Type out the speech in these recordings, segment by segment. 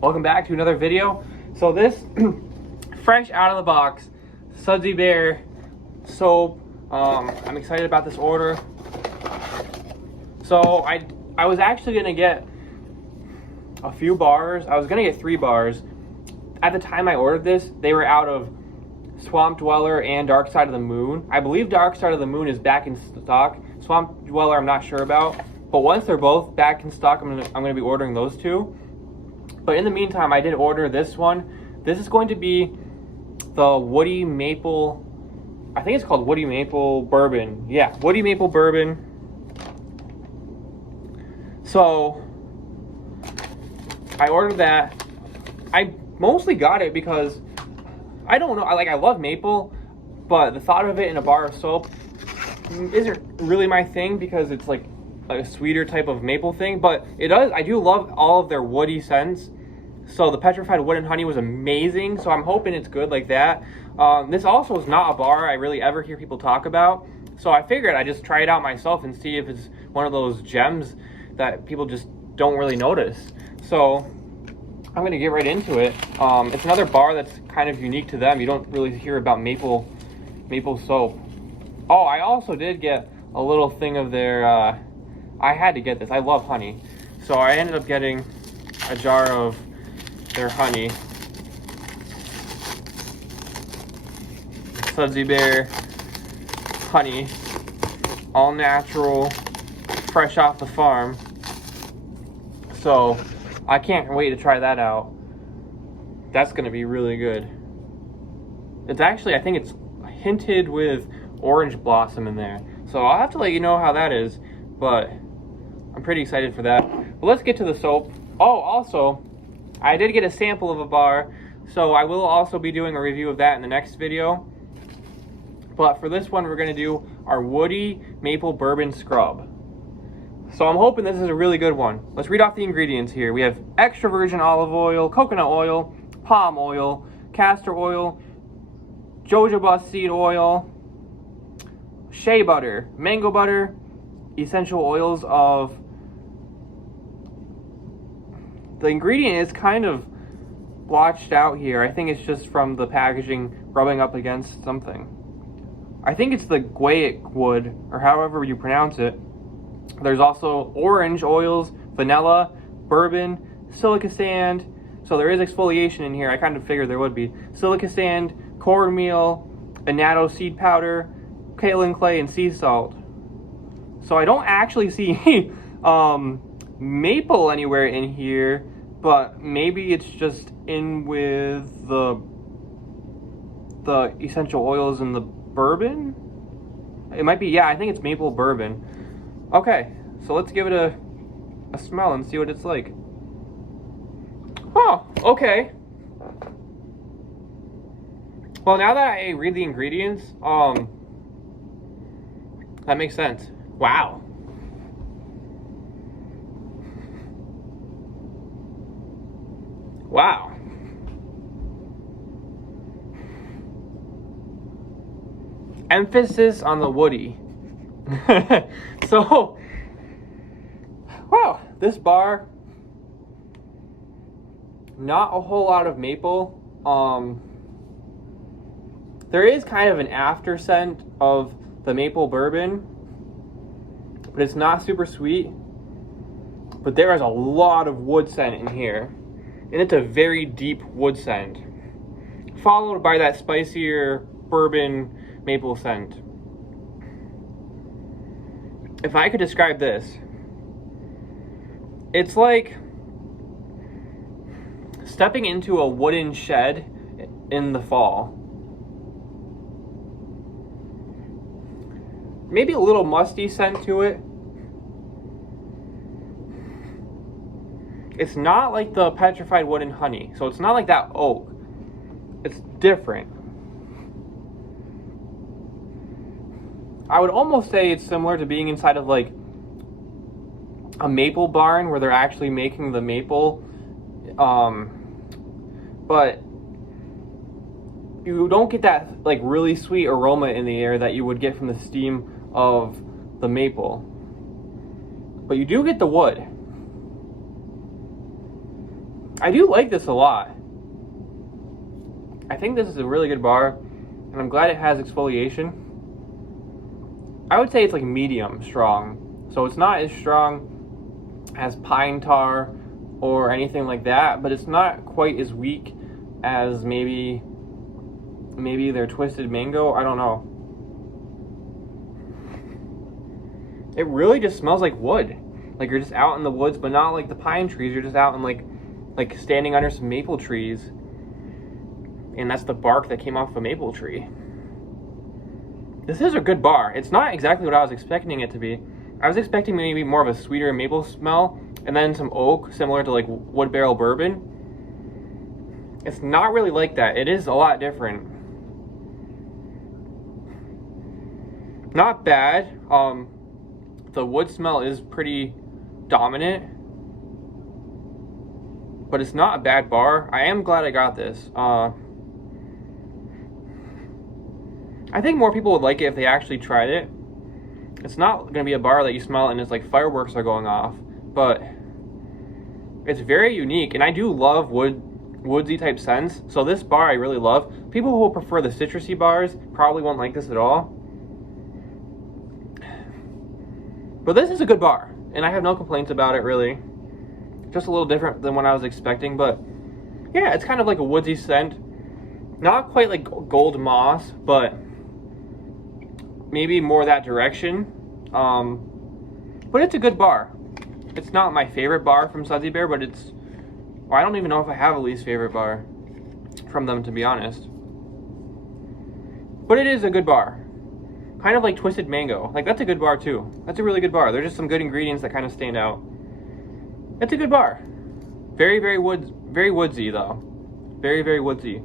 Welcome back to another video. So this fresh out of the box Sudsy Bear soap. I'm excited about this order. So I was actually gonna get a few bars. I was gonna get 3 bars. At the time I ordered this, they were out of Swamp Dweller and Dark Side of the Moon. I believe Dark Side of the Moon is back in stock. Swamp Dweller I'm not sure about. But once they're both back in stock, I'm gonna be ordering those 2. But in the meantime, I did order this one. This is going to be the Woody Maple, I think it's called Woody Maple Bourbon. Yeah, Woody Maple Bourbon. So I ordered that. I mostly got it because I don't know, I love maple, but the thought of it in a bar of soap isn't really my thing because it's like a sweeter type of maple thing, but I do love all of their woody scents. So the petrified wood and honey was amazing, so I'm hoping it's good like that. This also is not a bar I really ever hear people talk about, so I figured I'd just try it out myself and see if it's one of those gems that people just don't really notice. So I'm gonna get right into it. It's another bar that's kind of unique to them. You don't really hear about maple soap. Oh, I also did get a little thing of their I had to get this. I love honey. So I ended up getting a jar of their honey. Sudsy Bear honey. All natural, fresh off the farm. So I can't wait to try that out. That's gonna be really good. It's actually, I think it's hinted with orange blossom in there. So I'll have to let you know how that is, but I'm pretty excited for that. But let's get to the soap. Oh, also, I did get a sample of a bar, so I will also be doing a review of that in the next video. But for this one, we're gonna do our Woody Maple Bourbon Scrub. So I'm hoping this is a really good one. Let's read off the ingredients here. We have extra virgin olive oil, coconut oil, palm oil, castor oil, jojoba seed oil, shea butter, mango butter, essential oils of... The ingredient is kind of blotched out here. I think it's just from the packaging rubbing up against something. I think it's the guaiac wood, or however you pronounce it. There's also orange oils, vanilla, bourbon, silica sand. So there is exfoliation in here. I kind of figured there would be. Silica sand, cornmeal, annatto seed powder, kaolin clay, and sea salt. So I don't actually see maple anywhere in here, but maybe it's just in with the essential oils in the bourbon? It might be, yeah, I think it's maple bourbon. Okay, so let's give it a smell and see what it's like. Oh, okay. Well, now that I read the ingredients, that makes sense. Wow. Wow. Emphasis on the woody. So, wow, this bar, not a whole lot of maple. There is kind of an after scent of the maple bourbon, but it's not super sweet. But there is a lot of wood scent in here, and it's a very deep wood scent, followed by that spicier bourbon maple scent. If I could describe this, it's like stepping into a wooden shed in the fall. Maybe a little musty scent to it. It's not like the petrified wood and honey, so it's not like that oak. It's different. I would almost say it's similar to being inside of like a maple barn where they're actually making the maple, but you don't get that like really sweet aroma in the air that you would get from the steam of the maple, but you do get the wood. I do like this a lot. I think this is a really good bar, and I'm glad it has exfoliation. I would say it's like medium strong, so it's not as strong as pine tar or anything like that, but it's not quite as weak as maybe their twisted mango. I don't know. It really just smells like wood. Like you're just out in the woods, but not like the pine trees. You're just out in like standing under some maple trees. And that's the bark that came off a maple tree. This is a good bar. It's not exactly what I was expecting it to be. I was expecting maybe more of a sweeter maple smell and then some oak, similar to like wood barrel bourbon. It's not really like that. It is a lot different. Not bad. The wood smell is pretty dominant, but it's not a bad bar. I am glad I got this. I think more people would like it if they actually tried it. It's not going to be a bar that you smell and it's like fireworks are going off, but it's very unique, and I do love woodsy type scents, so this bar I really love. People who prefer the citrusy bars probably won't like this at all. But this is a good bar, and I have no complaints about it, really. Just a little different than what I was expecting, but yeah, it's kind of like a woodsy scent. Not quite like gold moss, but maybe more that direction. But it's a good bar. It's not my favorite bar from Sudsy Bear, but it's... Well, I don't even know if I have a least favorite bar from them, to be honest. But it is a good bar. Kind of like Twisted Mango. Like, that's a good bar, too. That's a really good bar. There's just some good ingredients that kind of stand out. It's a good bar. Very, very woodsy, though. Very, very woodsy.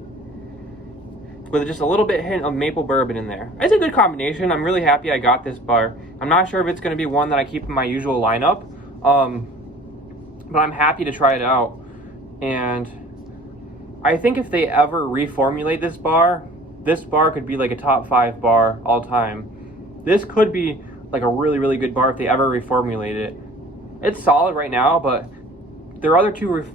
With just a little bit hint of maple bourbon in there. It's a good combination. I'm really happy I got this bar. I'm not sure if it's going to be one that I keep in my usual lineup. But I'm happy to try it out. And I think if they ever reformulate this bar could be like a top 5 bar all time. This could be like a really, really good bar if they ever reformulate it. It's solid right now, but their other two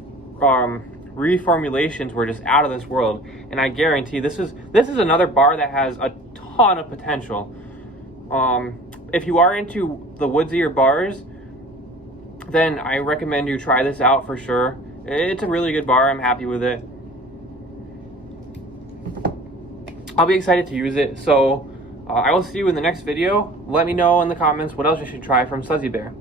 reformulations were just out of this world. And I guarantee this is another bar that has a ton of potential. If you are into the woodsier bars, then I recommend you try this out for sure. It's a really good bar. I'm happy with it. I'll be excited to use it. So I will see you in the next video. Let me know in the comments what else you should try from Sudsy Bear.